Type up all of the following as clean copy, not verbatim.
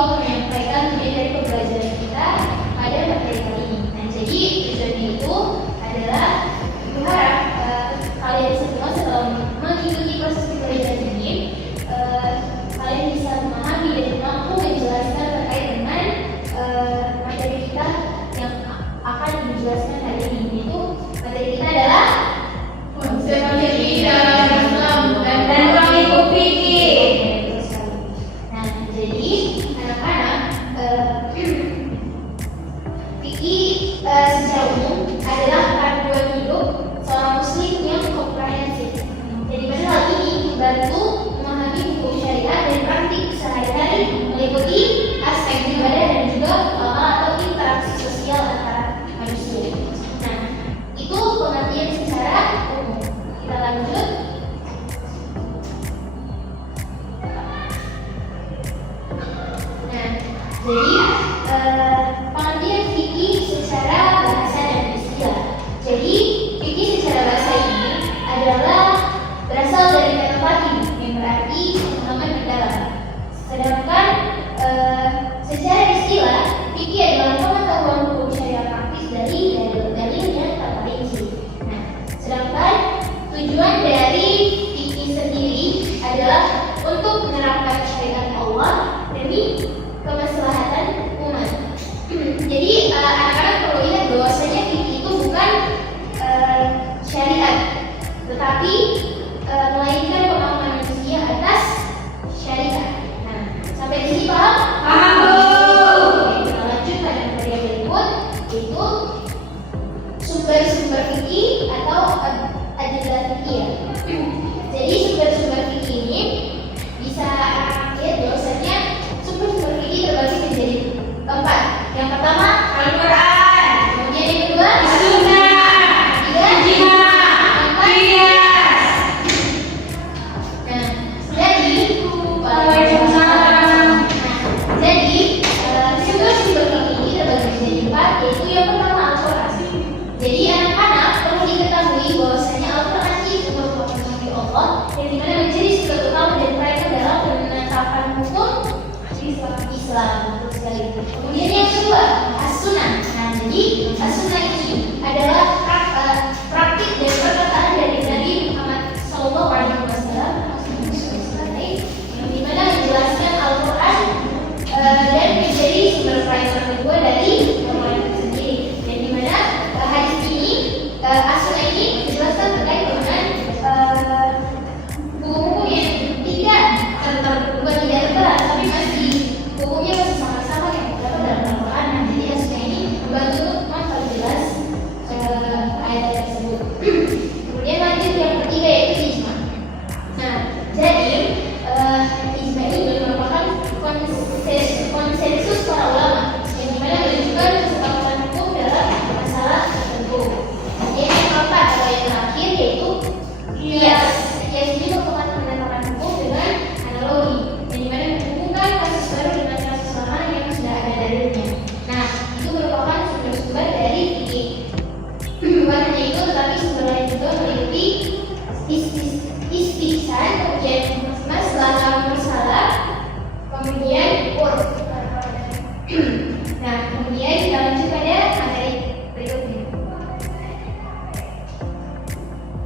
mau menyampaikan tujuan dari pembelajaran kita pada materi kali ini. Nah, jadi tujuannya itu adalah berharap kalian semua setelah mengikuti proses pembelajaran ini, kalian bisa memahami dan mampu menjelaskan terkait dengan materi kita yang akan dijelaskan hari ini. Yaitu materi kita adalah konsep fikih dalam Islam dan ruang lingkup fikih. Nah, jadi anak-anak, fikih secara umum adalah panduan hidup seorang muslim yang komprehensif. Jadi pada hal ini membantu memahami hukum syariat dan praktik sehari-hari, meliputi aspek ibadah dan juga amal atau interaksi sosial antara manusia. Nah, itu pengertian secara umum. Kita lanjut. Nah, jadi pengertian fikih secara bahasa dan istilah. Jadi fikih secara bahasa ini adalah berasal dari kata fakih yang berarti pemahaman mendalam. Sedangkan secara istilah fikih adalah pengetahuan hukum syariat praktis dari dalil dan kata rinci. Nah, sedangkan tujuan dari fikih sendiri adalah untuk menerapkan syariat Allah demi kemaslahatan umat. Jadi anak-anak perlu ingat bahwasanya fikih itu bukan syariat, tetapi melainkan pemahaman manusia atas syariat. Nah, sampai di sini paham? Paham, Bu. Oke, kita lanjut pada materi yang berikut, yaitu sumber-sumber fikih atau adillah fikih. Jadi sumber-sumber fikih ini bisa lihat bahwasanya sumber-sumber fikih terbagi menjadi 4. Yang pertama Al-Quran, kemudian yang kedua Sunnah, Ijma, Qiyas. Nah, jadi Waalaikumsalam. jadi sumber-sumber fikih ini terbagi menjadi 4, yaitu yang pertama Al-Quran. Jadi anak-anak perlu diketahui bahwasanya Al-Quran itu merupakan wahyu Allah yang dimana menjadi sumber utama dan mereka dalam penetapan hukum Islam. Betul sekali. Kemudian yang kedua As-Sunnah. Nah, jadi As-Sunnah ini adalah praktik dan perkataan dari Nabi Muhammad SAW yang dimana menjelaskan Al-Quran dan menjadi sumber pelajaran kedua dari Al-Quran itu sendiri. Dan dimana hadis ini, As-Sunnah ini menjelaskan terkait dengan buku-buku yang bukan tidak terbelah, tapi masih hukumnya masih sama-sama yang terdapat dalam Al-Quran. Nah, jadi As-Sunnah ini membantu untuk memperjelas ayat tersebut. Kemudian lanjut yang ketiga yaitu ijma. Nah, jadi ijma ini merupakan konsensus para ulama yang dimana menunjukkan kesepakatan hukum dalam masalah tertentu. Kemudian yang keempat atau yang terakhir yaitu qiyas. Qiyas ini merupakan penetapan hukum dengan analogi yang dimana menghubungkan kasus baru dengan kasus lama yang sudah ada dalilnya. Nah, itu merupakan sumber-sumber dari fikih. Bukan hanya itu, tetapi sumber lain juga meliputi istihsan, kemudian masalah bersalah, kemudian urf. Nah, kemudian kita lanjut pada materi berikutnya.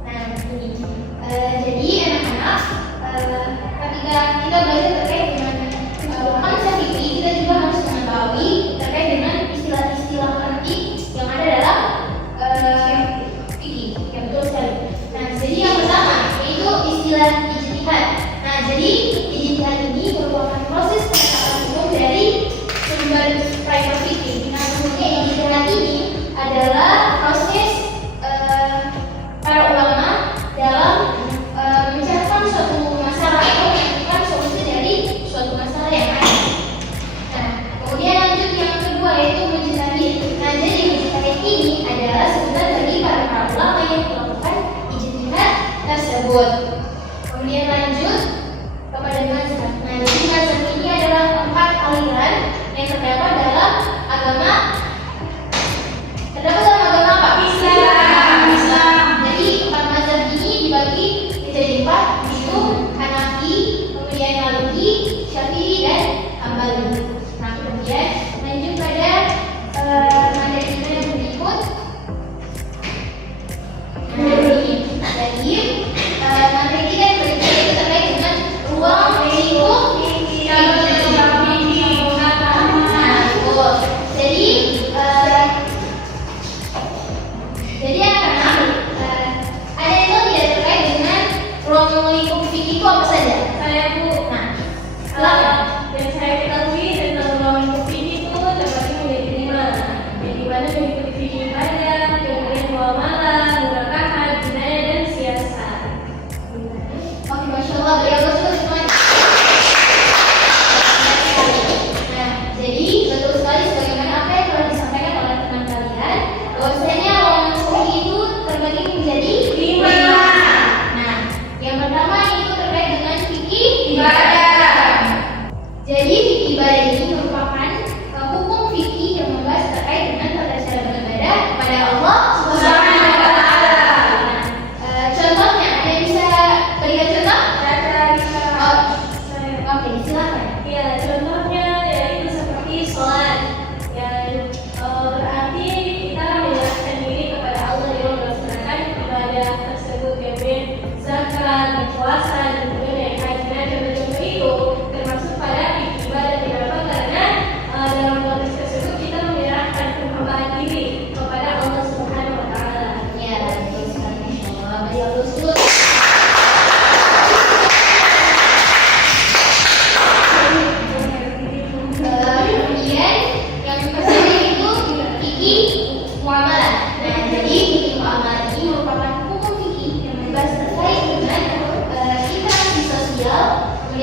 Nah, ini jadi anak-anak, ketika kita belajar terkait dengan konsep fikih, kita juga harus mengetahui terkait dengan istilah-istilah penting yang ada dalam fikih. Ya, betul sekali. Nah, jadi yang pertama yaitu istilah ijtihad. Nah, jadi ijtihad ini merupakan proses penetapan hukum dari sumber primer fikih. Nah, kemudian ijtihad ini adalah proses para ulama dalam mencarikan suatu masalah atau menemukan solusi dari suatu masalah yang ada. Nah, kemudian lanjut yang kedua yaitu mujtahid. Nah, jadi mujtahid ini adalah sebutan bagi para ulama yang melakukan ijtihad tersebut. Kemudian lanjut kepada mazhab. Nah, jadi mazhab ini adalah 4 aliran yang terdapat dalam agama. Terdapat dalam agama apa? Islam. Jadi 4 mazhab ini dibagi menjadi 4, yaitu Hanafi, kemudian Maliki, Syafi'i dan Hambali.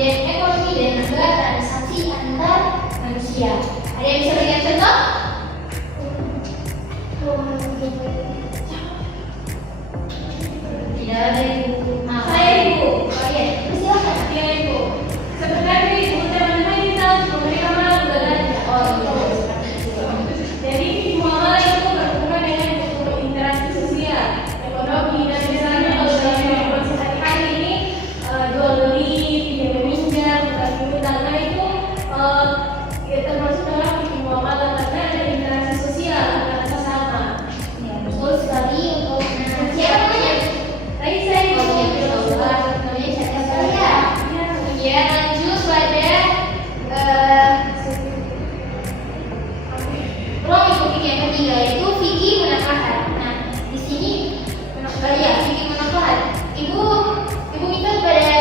kemudian ekonomi dan juga transaksi antar manusia. Ada yang bisa berikan contoh? Tidak ada ibu. Maaf, saya ibu. Oh iya, silakan. Iya Ibu. Sebenarnya Ibu teman-teman kita memberi amalan belanja. Oh iya, seperti itu. Jadi muamalah itu berhubungan dengan interaksi sosial, ekonomi, dan misalnya kalau dalam kehidupan sehari-hari ini jual beli, pinjam meminjam, tukar piutang, nah itu ya termasuk dalam muamalah karena ada interaksi sosial antara sesama. Ya, betul sekali. Untuk siapa namanya? Raisa Ibu. Namanya siapa ya? Kemudian lanjut pada ruang lingkup yang ketiga yaitu fikih munakahat. Nah, di sini fikih munakahat. Ibu minta kepada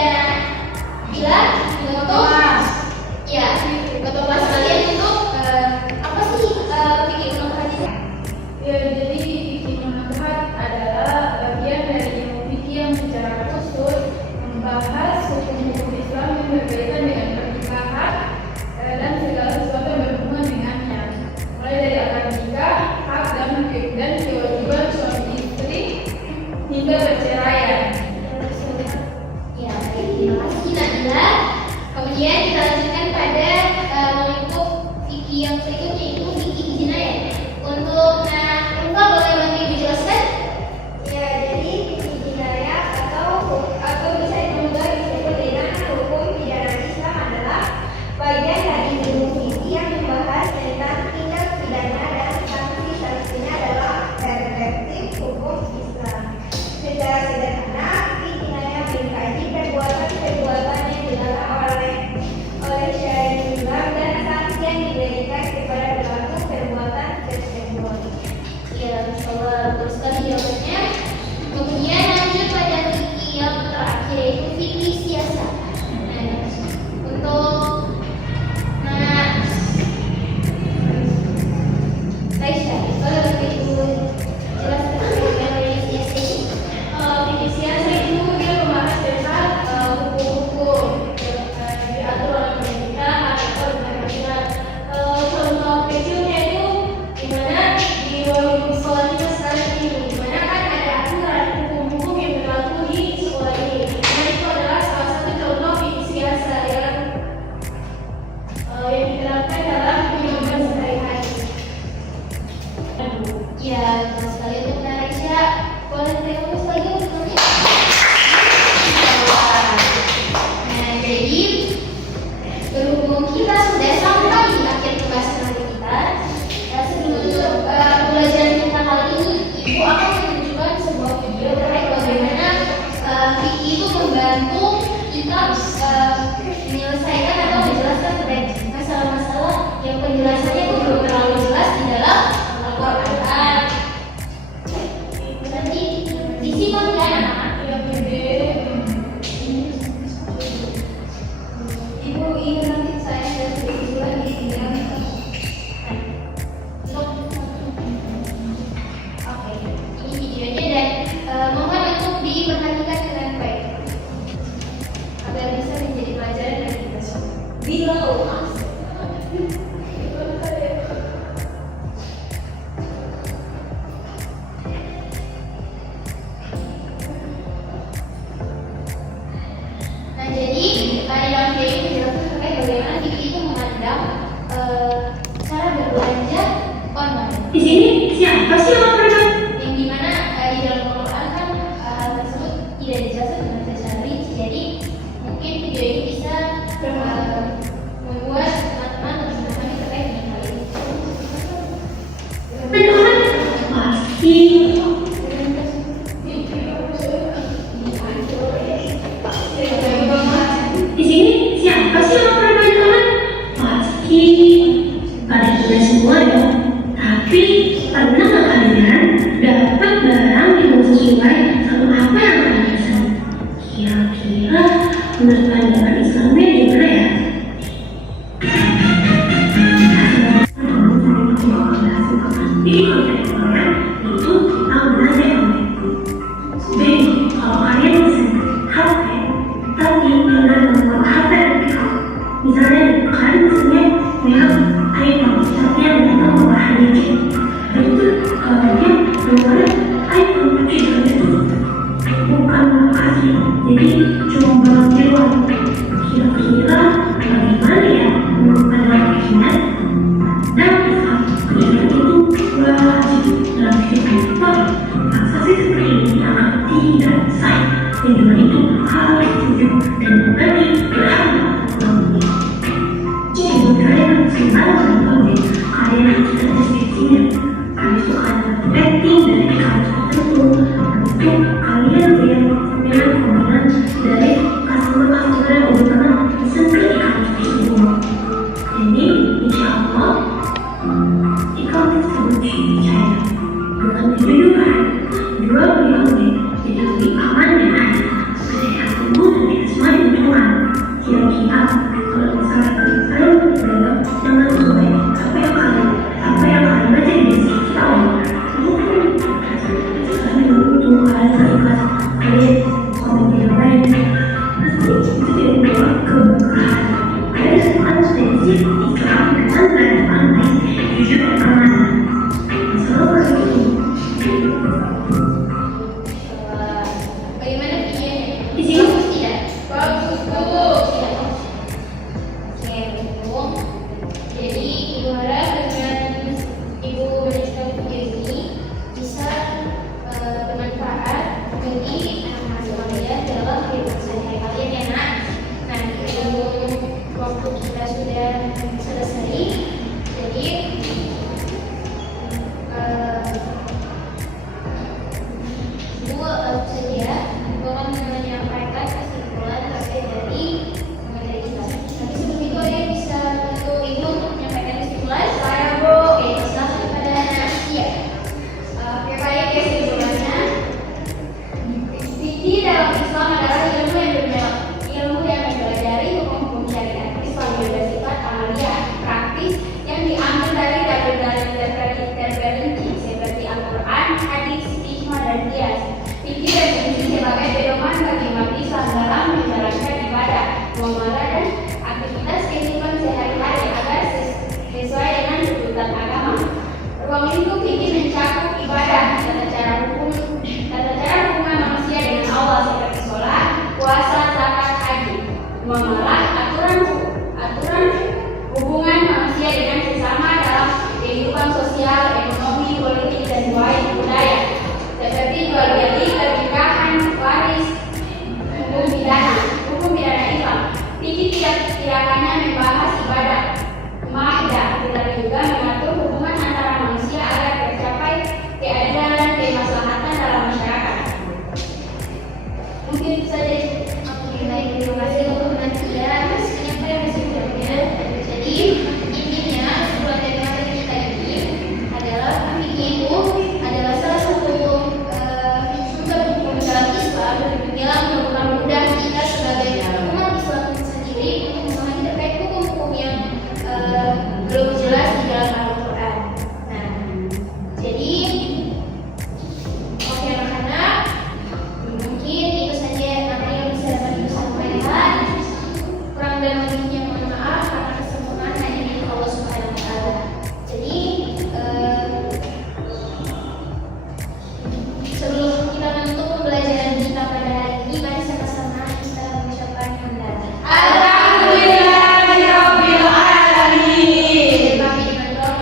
Bila untuk ya bapak sekalian untuk apa sih fikih munakahat itu? Ya, jadi fikih munakahat adalah bagian dari ilmu fikih yang secara khusus membahas hukum-hukum Islam yang berkaitan dengan pernikahan dan segala sesuatu yang berhubungan dengannya, mulai dari akad nikah, hak dan kewajiban suami istri hingga perceraian. Ya, baik, terima kasih Nabila. Kemudian kita lanjutkan pada lingkup fikih yang berikutnya yaitu fikih jinayah. Untuk Unfa boleh bantu Ibu jelaskan? Ya, jadi fikih jinayah atau bisa juga disebut dengan hukum pidana Islam adalah bagian dari ilmu fikih yang membahas tentang tindak pidana dan sanksi-sanksinya dalam perspektif hukum Islam. Secara sederhana, fikih jinayah mengkaji perbuatan-perbuatan yang dilarang oleh syariat Islam dan sanksi yang diberikan kepada pelaku perbuatan tersebut. Ya, insyaallah betul sekali jawabannya. Kemudian lanjut pada fikih yang terakhir yaitu fikih siasat. Raisya, boleh bantu Ibu jelaskan mengenai siasat ini? Fikih siasat itu dia membahas tentang hukum-hukum yang diatur oleh pemerintah atau negara. Contoh kecilnya itu di mana di sekolah kita sekarang ini, di mana kan ada aturan hukum-hukum yang berlaku di sekolah ini. Nah, itu adalah salah satu contoh fikih siasat yang diterapkan dalam kehidupan sehari-hari. Ya, betul sekali untuk Raisya. Boleh berikan lagi untuknya? Nah, jadi berhubung kita sudah sampai di akhir pembahasan hari kita, sebelum belajar tentang hal ini, Ibu akan menunjukkan sebuah video terkait bagaimana fikih itu membantu kita menyelesaikan atau menjelaskan terkait masalah-masalah yang penjelasannya itu belum terlalu jelas di dalam Al-Quran. Nanti disimak ya anak-anak. Yang gede. Ibu, ini nanti saya ada tujuan di bidang Oke, ini videonya dan mohon untuk diperhatikan dengan baik agar bisa menjadi pelajaran dari kita semua. Nah, jadi di dalam video ini dijelaskan terkait bagaimana fikih itu memandang cara berbelanja online. Di sini siapa sih yang memperoleh? Yang dimana di dalam Al-Quran kan hal tersebut tidak dijelaskan dengan secara rinci. Jadi mungkin video ini bisa membuat teman-teman lebih memahami terkait dengan hal ini. Teman-teman pasti. Di sini siapa sih yang memperoleh teman? Pasti pada kita semua dong. Tapi pernah nggak kalian kalau misalnya kalian berdagang jangan sampai apa yang kalian baca di deskripsi kita kalian beruntung, kalian ikhlas, kalian komen di yang lain pasti itu tidak membawa keberkahan. Kalian harus prinsip Islam dengan berani pandai, jujur dan amanah. Assalamualaikum. Bagaimana videonya? Di sini Bagus tidak? Bagus, Bu. Tidak. Oke, Bu. Jadi Ibu harap dengan Ibu menyajikan video ini bisa bermanfaat bagi anak-anak semuanya dalam kehidupan sehari-hari kalian ya nak. Nah, waktu kita sudah selesai. Jadi Ibu saja akan menyampaikan kesimpulan terkait dari materi kita. Tapi sebelum itu ada yang bisa bantu Ibu untuk menyampaikan kesimpulan? Saya, Bu. Oke, silakan kepada Nasia. Oke, baik ya kesimpulannya. Fikih dalam Islam adalah ilmu yang mempelajari hukum-hukum syariat Islam yang bersifat amaliyah, praktis, yang diambil dari dalil-dalil terperinci seperti Al-Quran, hadis, ijma, dan qiyas. Fikih berfungsi sebagai pedoman bagi umat Islam dalam menjalankan ibadah, muamalah, dan aktivitas kehidupan sehari-hari agar sesuai dengan tuntutan agama. Ruang lingkup fikih mencakup ibadah, tata cara hubungan manusia dengan Allah seperti sholat, puasa, zakat, haji, muamalah, aturan hubungan manusia dengan sesama dalam kehidupan sosial, ekonomi, politik, dan budaya, seperti jual beli, pernikahan, waris, hukum pidana Islam. Fikih tidak hanya membahas ibadah, maidah, tetapi juga mengatur hubungan antara manusia agar tercapai keadilan dan kemaslahatan dalam masyarakat. Mungkin itu saja. Oke, baik. Terima kasih untuk Nadia atas penyampaian kesimpulannya. Jadi intinya kesimpulan dari materi kita ini adalah fikih itu adalah salah satu sumber hukum dalam Islam yang mempermudah kita sebagai umat Islam sendiri untuk memahami terkait hukum-hukum yang belum jelas di dalam Al-Quran. Nah, jadi oke anak-anak, mungkin itu saja apa yang bisa dapat Ibu sampaikan. Kurang dan lebihnya mohon maaf karena kesempurnaan hanya milik Allah Subhanahu wa Ta'ala. Jadi sebelum kita menutup pembelajaran kita pada hari ini, mari sama-sama kita mengucapkan hamdalah. Alhamdulillahirabbil alamin. Kami dengan doa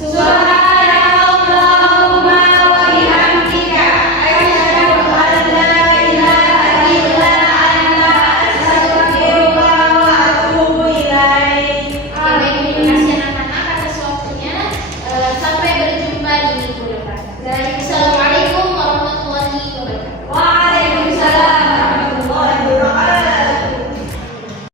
Subhanallahumma wa bihamdika asyhadu an la ilaha illa anta astaghfiruka wa atubu ilaik. Baik, terima kasih anak-anak atas waktunya. Sampai berjumpa di minggu depan. Assalamualaikum.